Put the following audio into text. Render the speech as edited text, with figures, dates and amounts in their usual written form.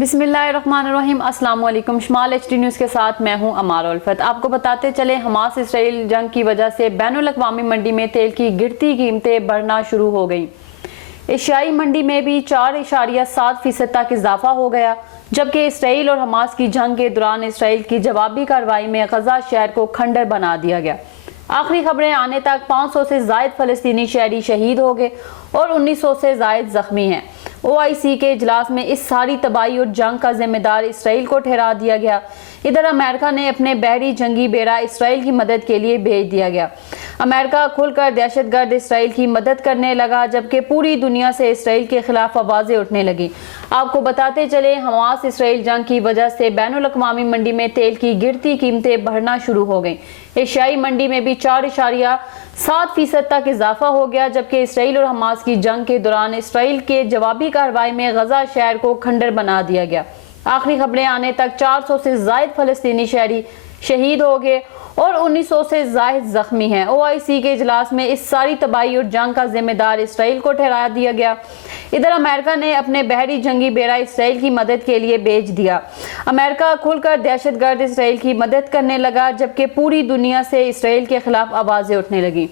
بسم اللہ الرحمن الرحیم۔ السلام علیکم۔ شمال ایچ ڈی نیوز کے ساتھ میں ہوں امار الفت۔ آپ کو بتاتے چلے حماس اسرائیل جنگ کی وجہ سے بین الاقوامی منڈی میں تیل کی گرتی قیمتیں بڑھنا شروع ہو گئیں۔ ایشیائی منڈی میں بھی 4.7% تک اضافہ ہو گیا، جبکہ اسرائیل اور حماس کی جنگ کے دوران اسرائیل کی جوابی کارروائی میں غزہ شہر کو کھنڈر بنا دیا گیا۔ آخری خبریں آنے تک 500 سے زائد فلسطینی شہری شہید ہو گئے اور 1900 سے زائد زخمی ہیں۔ OIC کے اجلاس میں اس ساری تباہی اور جنگ کا ذمہ دار اسرائیل کو ٹھہرا دیا گیا۔ ادھر امریکہ نے اپنے بحری جنگی بیڑا اسرائیل کی مدد کے لیے بھیج دیا گیا۔ امریکہ کھل کر دہشت گرد اسرائیل کی مدد کرنے لگا، جبکہ پوری دنیا سے اسرائیل کے خلاف آوازیں اٹھنے لگیں۔ آپ کو بتاتے چلے حماس اسرائیل جنگ کی وجہ سے بین الاقوامی منڈی میں تیل کی گرتی قیمتیں بڑھنا شروع ہو گئیں۔ ایشیائی منڈی میں بھی 4.7% تک اضافہ ہو گیا، جبکہ اسرائیل اور حماس کی جنگ کے دوران اسرائیل کے جوابی کارروائی میں غزہ شہر کو کھنڈر بنا دیا گیا۔ آخری خبریں آنے تک 400 سے زائد فلسطینی شہری شہید ہو گئے اور 1900 سے زائد زخمی ہیں۔ OIC کے اجلاس میں اس ساری تباہی اور جنگ کا ذمہ دار اسرائیل کو ٹھہرا دیا گیا۔ ادھر امریکہ نے اپنے بحری جنگی بیڑا اسرائیل کی مدد کے لیے بھیج دیا۔ امریکہ کھل کر دہشت گرد اسرائیل کی مدد کرنے لگا، جبکہ پوری دنیا سے اسرائیل کے خلاف آوازیں اٹھنے لگیں۔